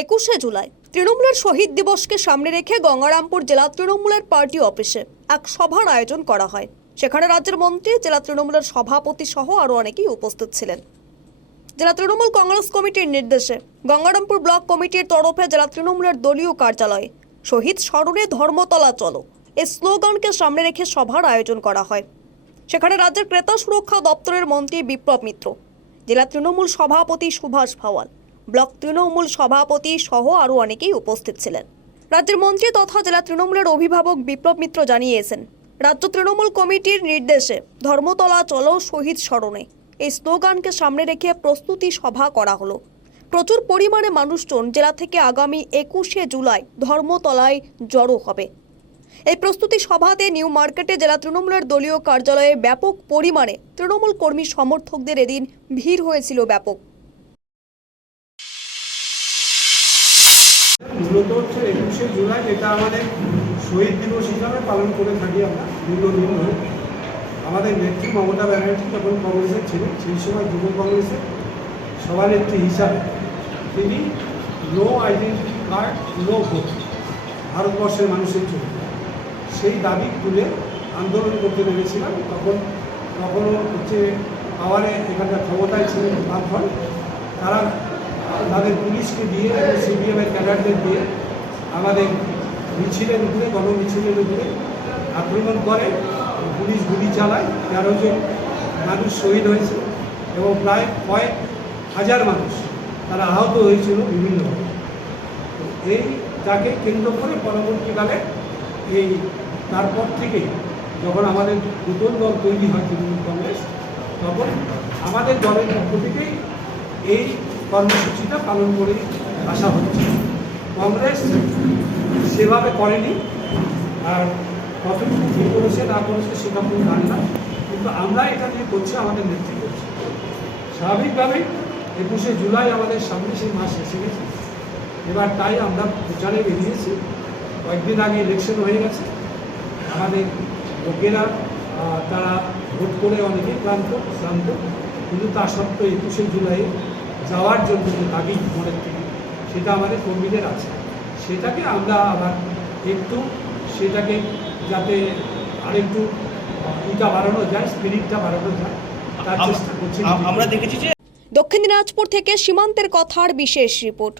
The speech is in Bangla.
21শে জুলাই তৃণমূলের শহীদ দিবসকে সামনে রেখে গঙ্গারামপুর জেলা তৃণমূলের পার্টি অফিসে এক সভার আয়োজন করা হয়। সেখানে রাজ্যের মন্ত্রী, জেলা তৃণমূলের সভাপতি সহ আরও অনেকেই উপস্থিত ছিলেন। জেলা তৃণমূল কংগ্রেস কমিটির নির্দেশে গঙ্গারামপুর ব্লক কমিটির তরফে জেলা তৃণমূলের দলীয় কার্যালয়ে শহীদ স্মরণে ধর্মতলা চলো এই স্লোগানকে সামনে রেখে সভার আয়োজন করা হয়। সেখানে রাজ্যের ক্রেতা সুরক্ষা দপ্তরের মন্ত্রী বিপ্লব মিত্র, জেলা তৃণমূল সভাপতি সুভাষ ভাওয়াল, ব্লক তৃণমূল সভাপতি সহ আরও অনেকেই উপস্থিত ছিলেন। রাজ্যের মন্ত্রী তথা জেলা তৃণমূলের অভিভাবক বিপ্লব মিত্র জানিয়েছেন, রাজ্য তৃণমূল কমিটির নির্দেশে ধর্মতলা চলো শহীদ স্মরণে এই স্লোগানকে সামনে রেখে প্রস্তুতি সভা করা হলো। প্রচুর পরিমাণে মানুষজন জেলা থেকে আগামী 21শে জুলাই ধর্মতলায় জড়ো হবে। এই প্রস্তুতি সভাতে নিউ মার্কেটে জেলা তৃণমূলের দলীয় কার্যালয়ে ব্যাপক পরিমাণে তৃণমূল কর্মী সমর্থকদের এদিন ভিড় হয়েছিল ব্যাপক। মূলত হচ্ছে 21শে জুলাই, এটা আমাদের শহীদ দিবস হিসাবে পালন করে থাকি আমরা দীর্ঘদিন ধরে। আমাদের নেত্রী মমতা ব্যানার্জি যখন কংগ্রেসের ছিলেন, সেই সময় যুব কংগ্রেসের সভানেত্রী হিসাবে তিনি no identity card, no vote ভারতবর্ষের মানুষের জন্য সেই দাবি তুলে আন্দোলন করতে নেমেছিলাম। তখনও হচ্ছে পাওয়ারে এখানকার ক্ষমতায় ছিলেন বামফ্রন্ট, তারা তাদের পুলিশকে দিয়ে এবং সিপিএমের ক্যাডারদের দিয়ে আমাদের মিছিলের উপরে, গণমিছিলের উপরে আক্রমণ করে, পুলিশ গুলি চালায়, 13 জন মানুষ শহীদ হয়েছে এবং প্রায় কয়েক হাজার মানুষ তারা আহত হয়েছিল বিভিন্নভাবে। এই তাকে কেন্দ্র করে পরবর্তীকালে তারপর থেকেই যখন আমাদের নতুন দল তৈরি হয় তৃণমূল কংগ্রেস, তখন আমাদের দলের পক্ষ থেকেই এই কর্মসূচিটা পালন করে আসা হচ্ছে। কংগ্রেস সেভাবে করেনি, আর কতটুকু কী করেছে না করেছে সেটা কোনো জানি না, কিন্তু আমরা এটা নিয়ে করছি, আমাদের নেতৃত্ব করছি। স্বাভাবিকভাবেই 21শে জুলাই আমাদের সামনে সেই মাস এসে গেছে। এবার তাই আমরা প্রচারে বেরিয়েছি। কয়েকদিন আগে ইলেকশন হয়ে গেছে, আমাদের লোকেরা তারা ভোট করে অনেকেই ক্লান্ত, কিন্তু তা সত্ত্বেও 21শে জুলাই যাওয়ার জন্য যে দাবি মনের থেকে, সেটা আমাদের কর্মীদের আছে। সেটাকে আমরা আবার একটু সেটাকে যাতে আরেকটু ইটা বাড়ানো যায়, স্পিরিটটা বাড়ানো যায়, তার চেষ্টা করছি। আমরা দেখেছি যে দক্ষিণ দিনাজপুর থেকে সীমান্তের কথার বিশেষ রিপোর্ট।